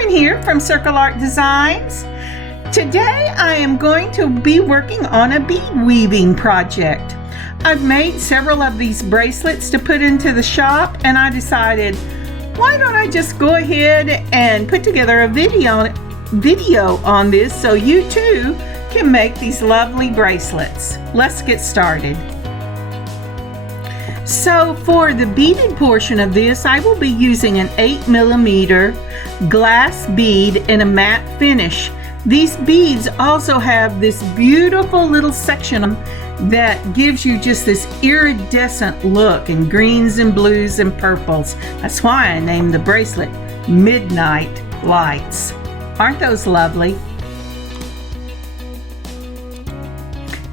Karen here from Circle Art Designs. Today I am going to be working on a bead weaving project. I've made several of these bracelets to put into the shop, and I decided, why don't I just go ahead and put together a video on this so you too can make these lovely bracelets. Let's get started. So for the beaded portion of this, I will be using an 8mm glass bead in a matte finish. These beads also have this beautiful little section that gives you just this iridescent look in greens and blues and purples. That's why I named the bracelet Midnight Lights. Aren't those lovely?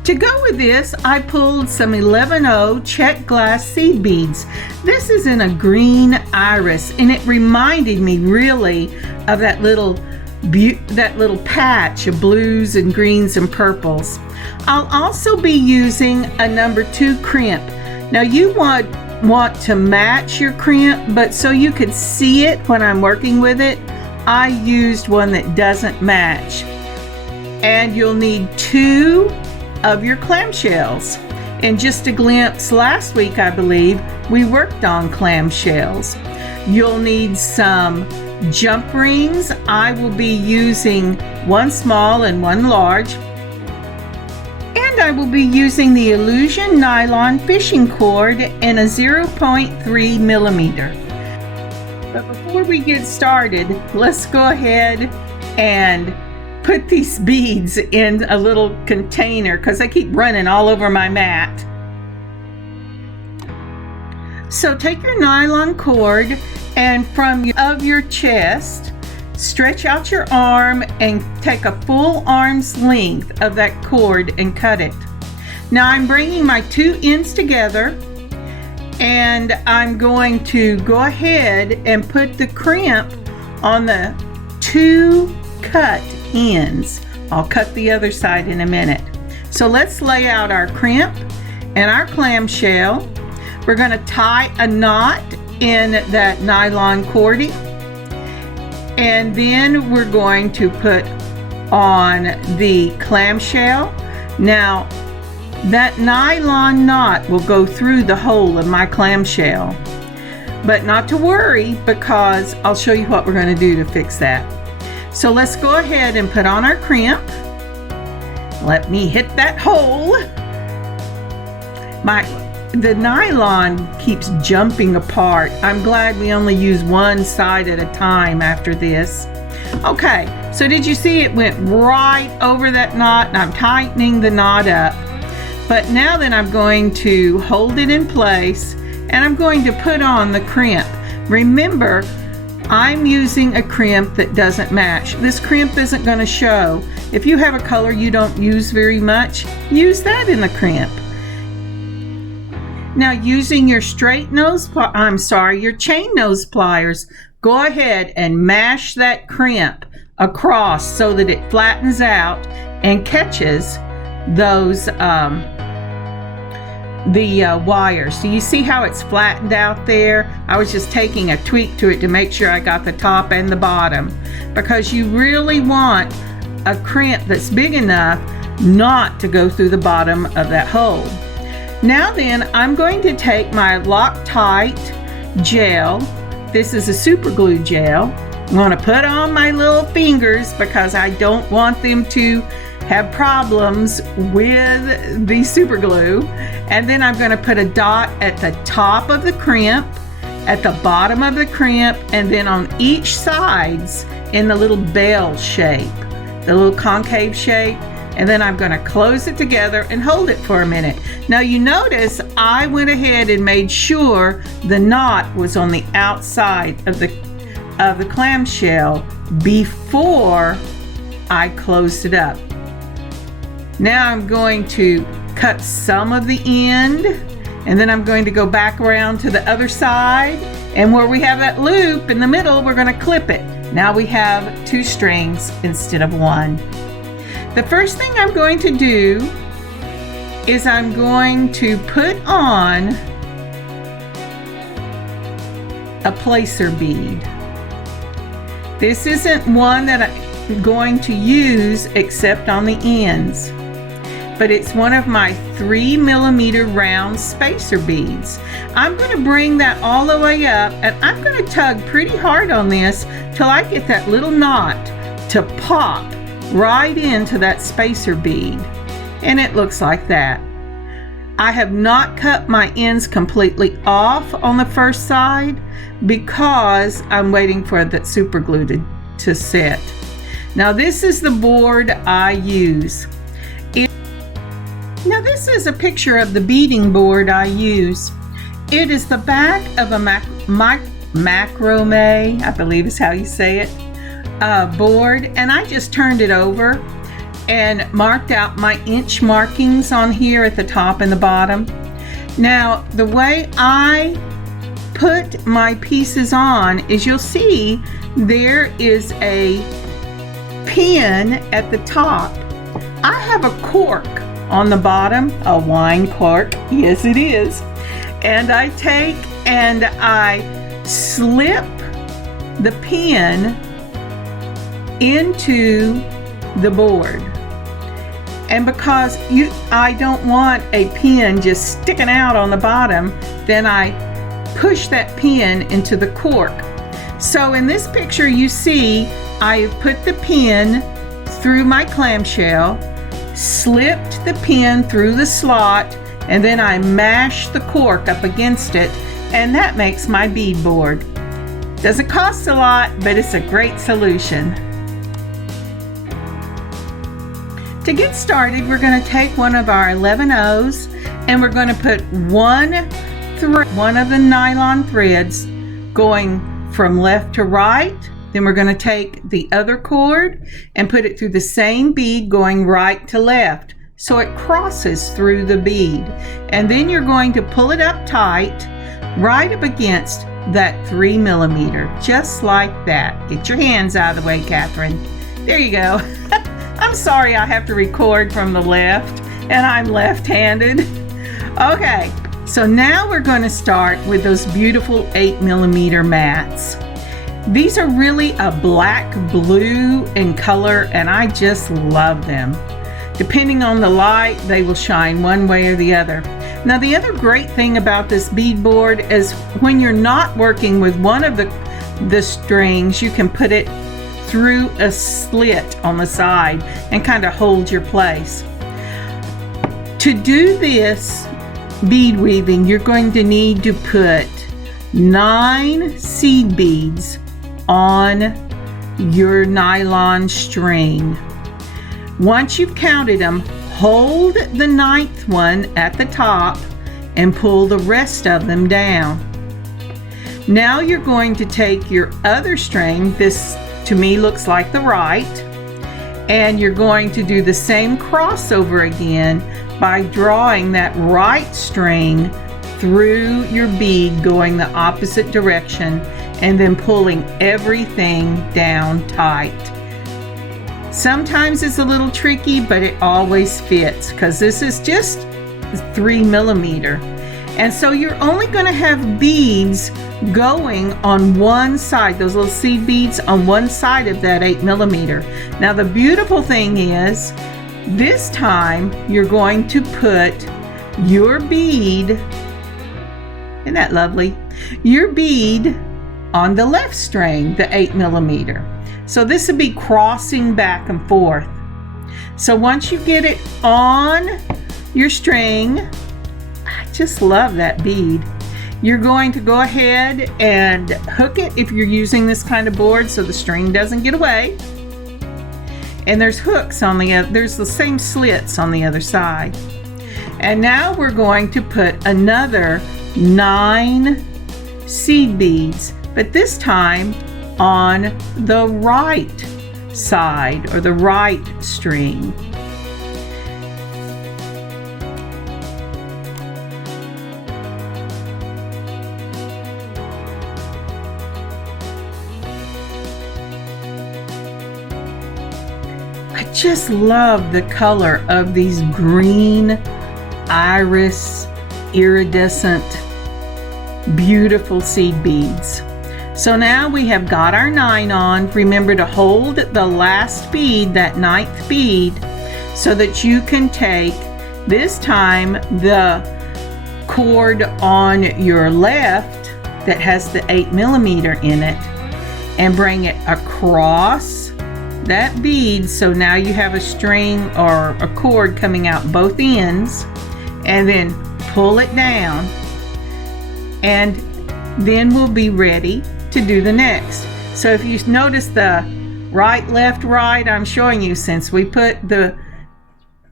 To go with this, I pulled some 11/0 check glass seed beads. This is in a green iris, and it reminded me really of that little patch of blues and greens and purples. I'll also be using a number 2 crimp. Now you want to match your crimp, but so you could see it when I'm working with it, I used one that doesn't match. And you'll need 2 of your clamshells. And just a glimpse, last week I believe we worked on clamshells. You'll need some jump rings. I will be using 1 small and 1 large. And I will be using the Illusion nylon fishing cord in a 0.3mm. But before we get started, let's go ahead and put these beads in a little container because they keep running all over my mat. So take your nylon cord and from your chest, stretch out your arm and take a full arm's length of that cord and cut it. Now I'm bringing my 2 ends together, and I'm going to go ahead and put the crimp on the 2 cut ends. I'll cut the other side in a minute. So let's lay out our crimp and our clamshell. We're going to tie a knot in that nylon cording, and then we're going to put on the clamshell. Now that nylon knot will go through the hole of my clamshell, but not to worry because I'll show you what we're going to do to fix that. So let's go ahead and put on our crimp. Let me hit that hole. The nylon keeps jumping apart. I'm glad we only use one side at a time after this. Okay, so did you see it went right over that knot, and I'm tightening the knot up. But now then I'm going to hold it in place, and I'm going to put on the crimp. Remember, I'm using a crimp that doesn't match. This crimp isn't going to show. If you have a color you don't use very much, use that in the crimp. Now using your your chain nose pliers, go ahead and mash that crimp across so that it flattens out and catches those wires. Do you see how it's flattened out there? I was just taking a tweak to it to make sure I got the top and the bottom, because you really want a crimp that's big enough not to go through the bottom of that hole. Now then, I'm going to take my Loctite gel. This is a super glue gel. I'm going to put on my little fingers because I don't want them to have problems with the super glue. And then I'm going to put a dot at the top of the crimp, at the bottom of the crimp, and then on each sides in the little bell shape, the little concave shape. And then I'm going to close it together and hold it for a minute. Now you notice I went ahead and made sure the knot was on the outside of the clamshell before I closed it up. Now I'm going to cut some of the end, and then I'm going to go back around to the other side, and where we have that loop in the middle, we're going to clip it. Now we have 2 strings instead of 1. The first thing I'm going to do is I'm going to put on a placer bead. This isn't one that I'm going to use except on the ends, but it's one of my 3mm round spacer beads. I'm going to bring that all the way up, and I'm going to tug pretty hard on this till I get that little knot to pop right into that spacer bead, and it looks like that. I have not cut my ends completely off on the first side because I'm waiting for that super glue to set. Now this is the board I use. Now this is a picture of the beading board I use. It is the back of a macrame, I believe is how you say it, board, and I just turned it over and marked out my inch markings on here at the top and the bottom. Now the way I put my pieces on is, you'll see there is a pin at the top. I have a cork on the bottom, a wine cork, yes it is, and I take and I slip the pin into the board. And because I don't want a pin just sticking out on the bottom, then I push that pin into the cork. So in this picture you see I've put the pin through my clamshell, slipped the pin through the slot, and then I mash the cork up against it, and that makes my bead board. Doesn't cost a lot, but it's a great solution. To get started, we're going to take one of our 11/0s and we're going to put one of the nylon threads going from left to right. Then we're going to take the other cord and put it through the same bead going right to left, so it crosses through the bead. And then you're going to pull it up tight right up against that 3mm, just like that. Get your hands out of the way, Catherine. There you go. I'm sorry I have to record from the left, and I'm left-handed. Okay, so now we're going to start with those beautiful 8mm mats. These are really a black blue in color, and I just love them. Depending on the light, they will shine one way or the other. Now the other great thing about this bead board is when you're not working with one of the strings, you can put it through a slit on the side and kind of hold your place. To do this bead weaving, you're going to need to put 9 seed beads on your nylon string. Once you've counted them, hold the 9th one at the top and pull the rest of them down. Now you're going to take your other string, this to me looks like the right, and you're going to do the same crossover again by drawing that right string through your bead going the opposite direction, and then pulling everything down tight. Sometimes it's a little tricky, but it always fits because this is just 3mm. And so you're only going to have beads going on one side, those little seed beads on one side of that 8mm. Now the beautiful thing is, this time you're going to put your bead, isn't that lovely? Your bead on the left string, the 8mm. So this would be crossing back and forth. So once you get it on your string, I just love that bead. You're going to go ahead and hook it if you're using this kind of board so the string doesn't get away. And there's hooks on the other, there's the same slits on the other side. And now we're going to put another 9 seed beads, but this time on the right side or the right string. I just love the color of these green iris iridescent beautiful seed beads. So now we have got our nylon. Remember to hold the last bead, that 9th bead, so that you can take, this time, the cord on your left that has the 8mm in it, and bring it across that bead. So now you have a string or a cord coming out both ends, and then pull it down, and then we'll be ready to do the next. So if you notice the right, left, right, I'm showing you, since we put the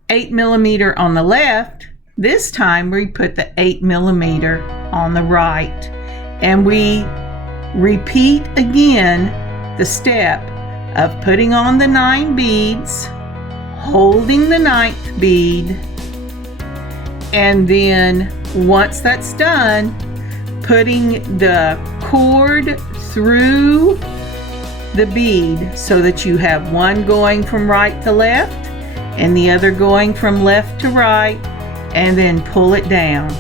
8mm on the left, this time we put the 8mm on the right, and we repeat again the step of putting on the 9 beads, holding the 9th bead, and then once that's done, putting the cord through the bead so that you have one going from right to left and the other going from left to right, and then pull it down.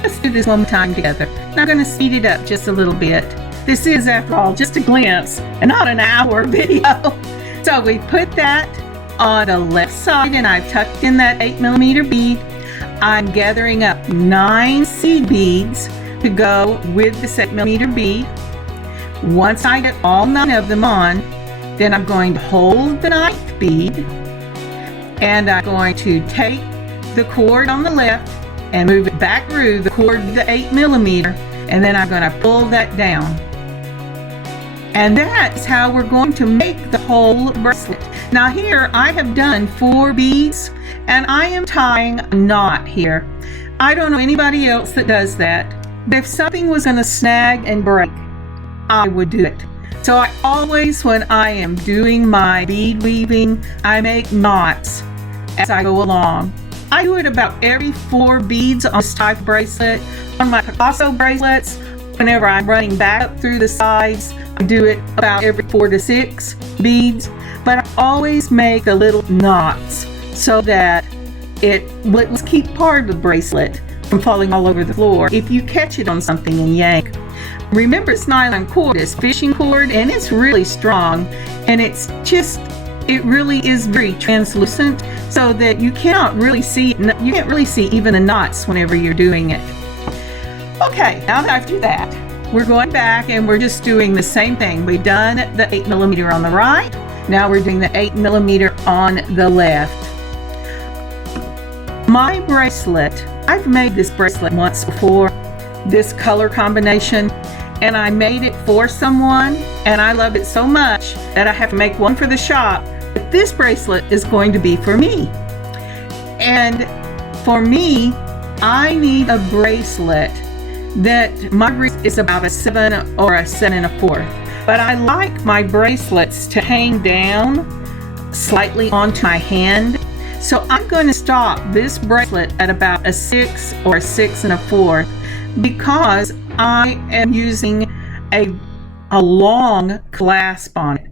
Let's do this one more time together. Now I'm going to speed it up just a little bit. This is, after all, just a glimpse and not an hour video. So we put that on the left side, and I've tucked in that 8mm bead. I'm gathering up 9 seed beads to go with this 8mm bead. Once I get all 9 of them on, then I'm going to hold the 9th bead, and I'm going to take the cord on the left and move it back through the cord to the 8mm, and then I'm going to pull that down. And that's how we're going to make the whole bracelet. Now here I have done 4 beads, and I am tying a knot here. I don't know anybody else that does that, but if something was going to snag and break, I would do it. So I always, when I am doing my bead weaving, I make knots as I go along. I do it about every 4 beads on this type of bracelet. On my Picasso bracelets, whenever I'm running back up through the sides, I do it about every 4 to 6 beads. But I always make the little knots so that it will keep part of the bracelet from falling all over the floor if you catch it on something and yank. Remember, this nylon cord is fishing cord, and it's really strong, and it really is very translucent, so that you can't really see even the knots whenever you're doing it. Okay, now that I've done that, we're going back and we're just doing the same thing. We've done the 8mm on the right. Now we're doing the 8mm on the left. My bracelet, I've made this bracelet once before, this color combination, and I made it for someone, and I loved it so much that I have to make one for the shop. But this bracelet is going to be for me. And for me, I need a bracelet that my wrist is about a 7 or a 7 1/4. But I like my bracelets to hang down slightly onto my hand. So I'm going to stop this bracelet at about a 6 or a 6 1/4 because I am using a long clasp on it.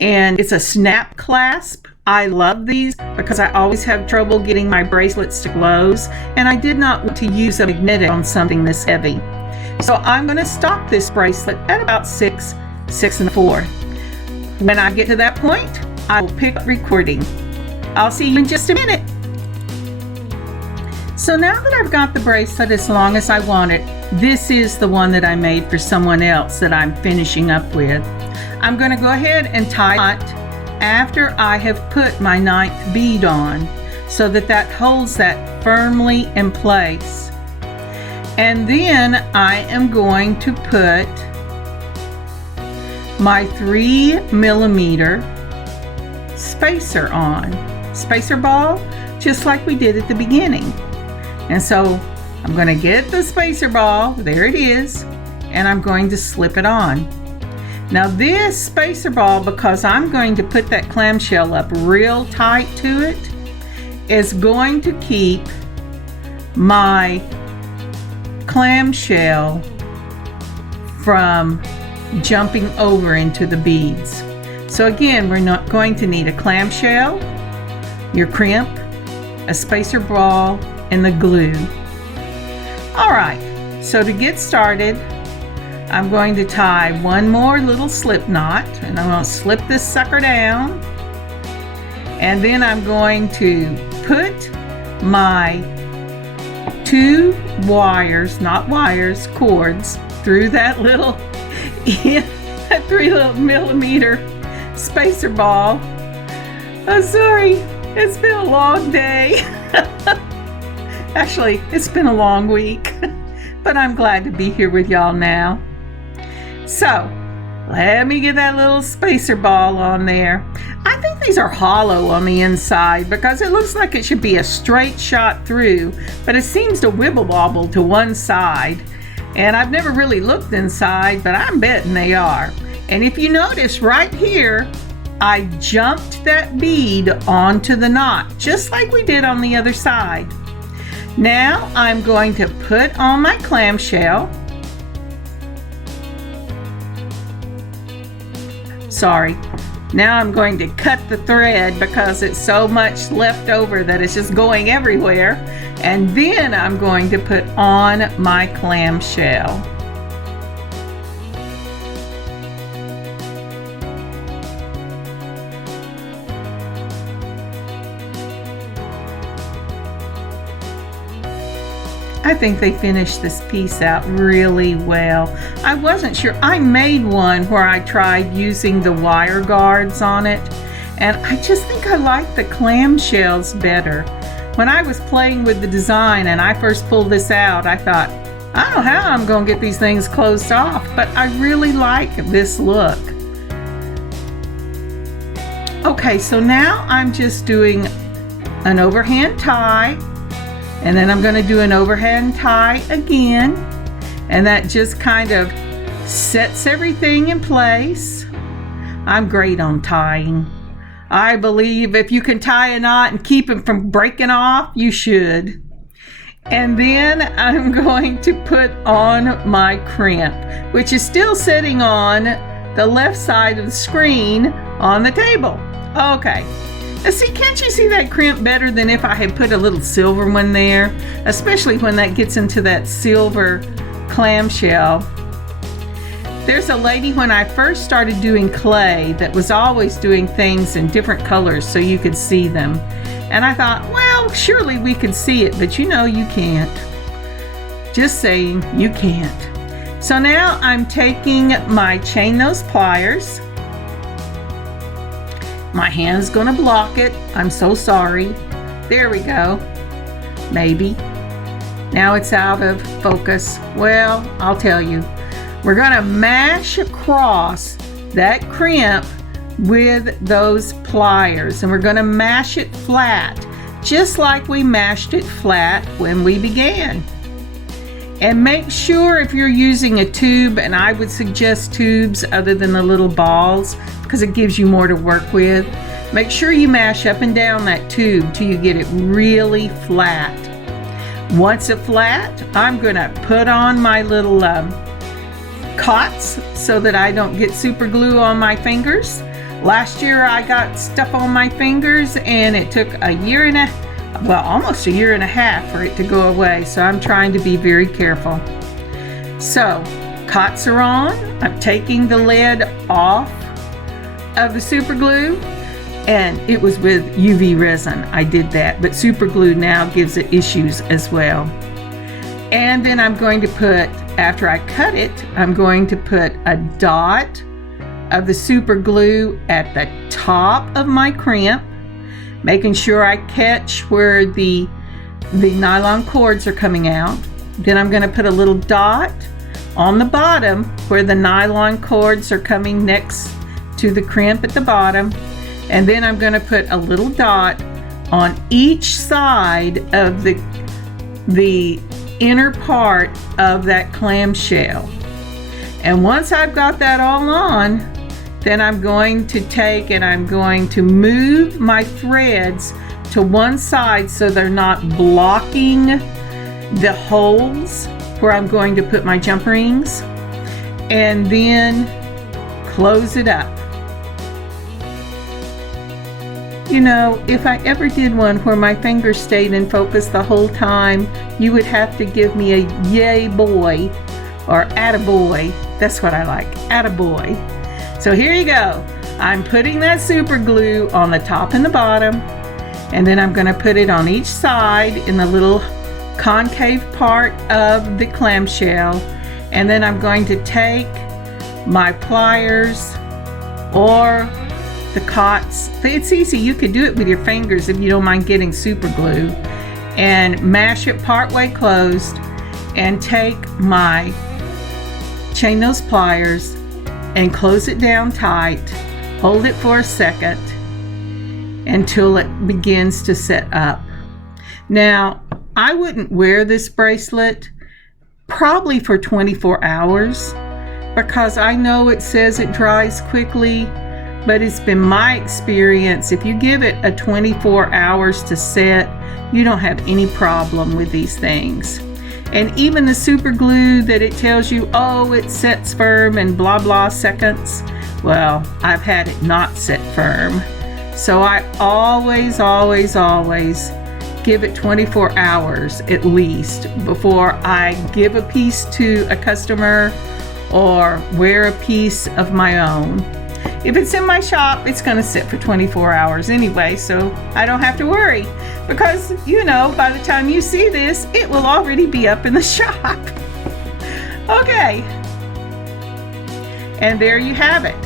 And it's a snap clasp. I love these because I always have trouble getting my bracelets to close, and I did not want to use a magnetic on something this heavy. So I'm going to stop this bracelet at about 6 1/4. When I get to that point, I will pick up recording. I'll see you in just a minute. So now that I've got the bracelet as long as I want it, this is the one that I made for someone else that I'm finishing up with. I'm going to go ahead and tie it after I have put my 9th bead on, so that holds that firmly in place. And then I am going to put my 3mm spacer on. spacer ball, just like we did at the beginning. And so I'm going to get the spacer ball, there it is, and I'm going to slip it on. Now this spacer ball, because I'm going to put that clamshell up real tight to it, is going to keep my clamshell from jumping over into the beads. So again, we're not going to need a clamshell, your crimp, a spacer ball, and the glue. Alright, so to get started, I'm going to tie one more little slip knot, and I'm going to slip this sucker down, and then I'm going to put my 2 wires, not wires, cords, through that little 3mm spacer ball. Oh, sorry, it's been a long day. Actually, it's been a long week, but I'm glad to be here with y'all now. So, let me get that little spacer ball on there. I think these are hollow on the inside because it looks like it should be a straight shot through, but it seems to wibble wobble to one side. And I've never really looked inside, but I'm betting they are. And if you notice right here, I jumped that bead onto the knot, just like we did on the other side. Now I'm going to put on my clamshell. Sorry. Now I'm going to cut the thread because it's so much left over that it's just going everywhere. And then I'm going to put on my clamshell. I think they finished this piece out really well. I wasn't sure. I made one where I tried using the wire guards on it, and I just think I like the clamshells better. When I was playing with the design and I first pulled this out, I thought, I don't know how I'm going to get these things closed off, but I really like this look. Okay, so now I'm just doing an overhand tie, and then I'm going to do an overhand tie again, and that just kind of sets everything in place. I'm great on tying. I believe if you can tie a knot and keep it from breaking off, you should. And then I'm going to put on my crimp, which is still sitting on the left side of the screen on the table. Okay. Now see, can't you see that crimp better than if I had put a little silver one there? Especially when that gets into that silver clamshell. There's a lady when I first started doing clay that was always doing things in different colors so you could see them. And I thought, well, surely we could see it, but you know you can't. Just saying, you can't. So now I'm taking my chain nose pliers. My hand's gonna block it. I'm so sorry. There we go. Maybe. Now it's out of focus. Well, I'll tell you. We're gonna mash across that crimp with those pliers, and we're gonna mash it flat, just like we mashed it flat when we began. And make sure if you're using a tube, and I would suggest tubes other than the little balls because it gives you more to work with, make sure you mash up and down that tube till you get it really flat. Once it's flat, I'm gonna put on my little cots so that I don't get super glue on my fingers. Last year I got stuff on my fingers and it took almost a year and a half for it to go away, so I'm trying to be very careful. So, cots are on. I'm taking the lid off of the super glue, and it was with UV resin I did that, but super glue now gives it issues as well. And then I'm going to put, after I cut it, I'm going to put a dot of the super glue at the top of my crimp, making sure I catch where the nylon cords are coming out. Then I'm going to put a little dot on the bottom where the nylon cords are coming next to the crimp at the bottom. And then I'm going to put a little dot on each side of the inner part of that clamshell. And once I've got that all on, then I'm going to take and I'm going to move my threads to one side so they're not blocking the holes where I'm going to put my jump rings, and then close it up. You know, if I ever did one where my fingers stayed in focus the whole time, you would have to give me a yay boy or attaboy. That's what I like, attaboy. So here you go. I'm putting that super glue on the top and the bottom, and then I'm going to put it on each side in the little concave part of the clamshell, and then I'm going to take my pliers or the cots. It's easy, you could do it with your fingers if you don't mind getting super glue, and mash it part way closed, and take my chain nose pliers and close it down tight. Hold it for a second until it begins to set up. Now, I wouldn't wear this bracelet probably for 24 hours because I know it says it dries quickly, but it's been my experience, if you give it a 24 hours to set, you don't have any problem with these things. And even the super glue that it tells you, oh, it sets firm in blah blah seconds, well, I've had it not set firm. So I always give it 24 hours at least before I give a piece to a customer or wear a piece of my own. If it's in my shop, it's going to sit for 24 hours anyway, so I don't have to worry, because, you know, by the time you see this, it will already be up in the shop. Okay, and there you have it.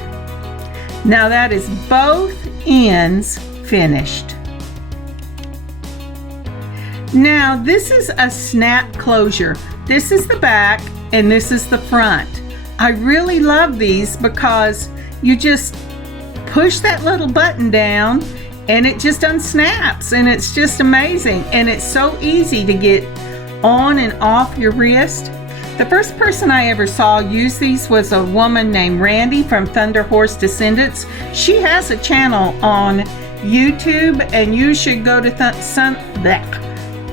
Now that is both ends finished. Now this is a snap closure. This is the back and this is the front. I really love these because you just push that little button down and it just unsnaps, and it's just amazing, and it's so easy to get on and off your wrist. The first person I ever saw use these was a woman named Randy from Thunder Horse Descendants. She has a channel on YouTube, and you should go to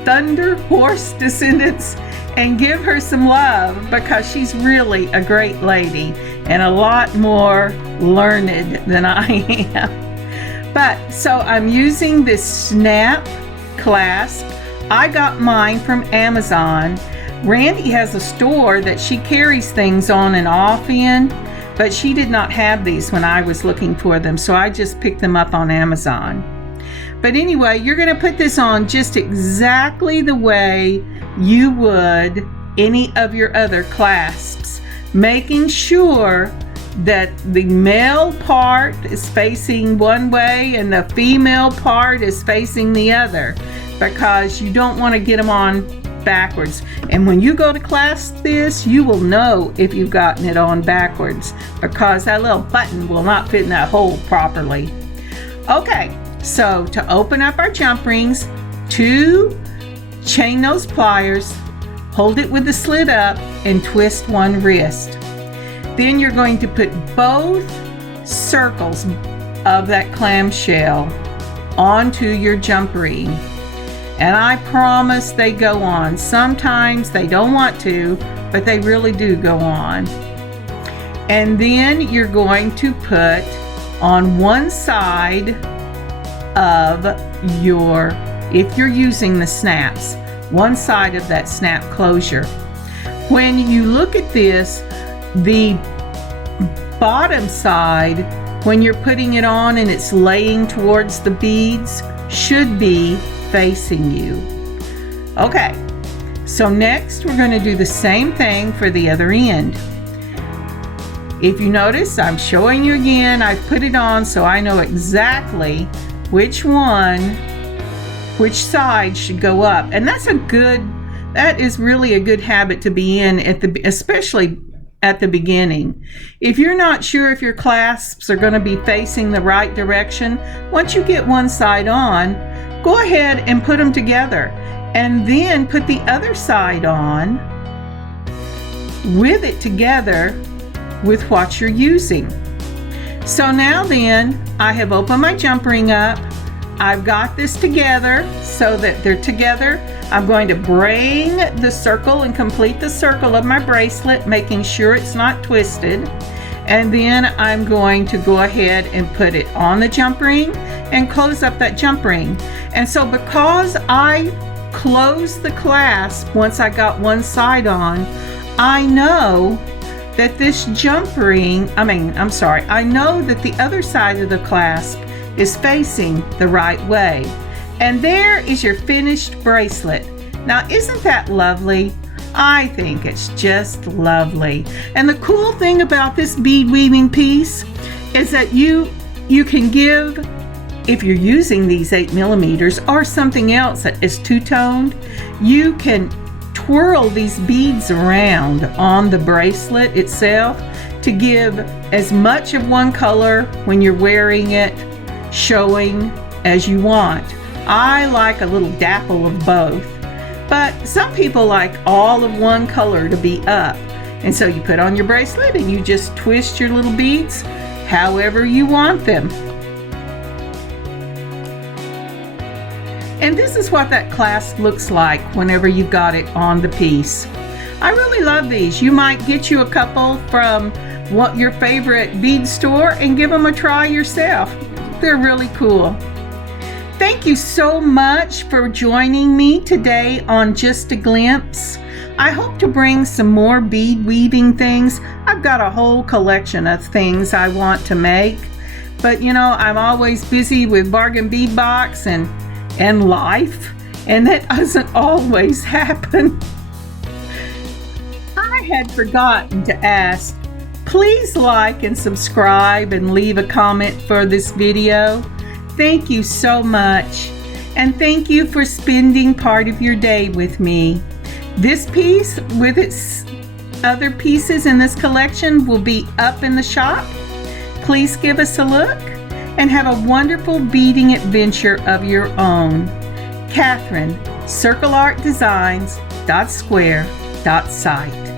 Thunder Horse Descendants and give her some love, because she's really a great lady and a lot more learned than I am. But so I'm using this snap clasp. I got mine from Amazon. Randy has a store that she carries things on and off in, but she did not have these when I was looking for them, so I just picked them up on Amazon. But anyway, you're going to put this on just exactly the way you would any of your other clasps, making sure that the male part is facing one way and the female part is facing the other, because you don't want to get them on backwards. And when you go to clasp this, you will know if you've gotten it on backwards, because that little button will not fit in that hole properly. Okay, so to open up our jump rings, 2 chain nose pliers, hold it with the slit up and twist one wrist. Then you're going to put both circles of that clamshell onto your jump ring. And I promise they go on. Sometimes they don't want to, but they really do go on. And then you're going to put on one side of your, if you're using the snaps, one side of that snap closure. When you look at this, the bottom side, when you're putting it on and it's laying towards the beads, should be facing you. Okay, so next we're going to do the same thing for the other end. If you notice, I'm showing you again. I've put it on so I know exactly which side should go up, and that is really a good habit to be in especially at the beginning. If you're not sure if your clasps are going to be facing the right direction, once you get one side on, go ahead and put them together, and then put the other side on with it together with what you're using. So now then, I have opened my jump ring up. I've got this together so that they're together. I'm going to bring the circle and complete the circle of my bracelet, making sure it's not twisted. And then I'm going to go ahead and put it on the jump ring and close up that jump ring. And so because I closed the clasp once I got one side on, I know that this jump ring, I know that the other side of the clasp is facing the right way. And there is your finished bracelet. Now, isn't that lovely? I think it's just lovely. And the cool thing about this bead weaving piece is that you can give, if you're using these 8mm or something else that is two-toned, you can twirl these beads around on the bracelet itself to give as much of one color when you're wearing it showing as you want. I like a little dapple of both, but some people like all of one color to be up. And so you put on your bracelet and you just twist your little beads however you want them. And this is what that clasp looks like whenever you've got it on the piece. I really love these. You might get you a couple from your favorite bead store and give them a try yourself. They're really cool. Thank you so much for joining me today on Just a Glimpse. I hope to bring some more bead weaving things. I've got a whole collection of things I want to make, but you know, I'm always busy with Bargain Bead Box and life, and that doesn't always happen. I had forgotten to ask, please like and subscribe and leave a comment for this video. Thank you so much, and thank you for spending part of your day with me. This piece with its other pieces in this collection will be up in the shop. Please give us a look and have a wonderful beading adventure of your own. Catherine, circleartdesigns.square.site.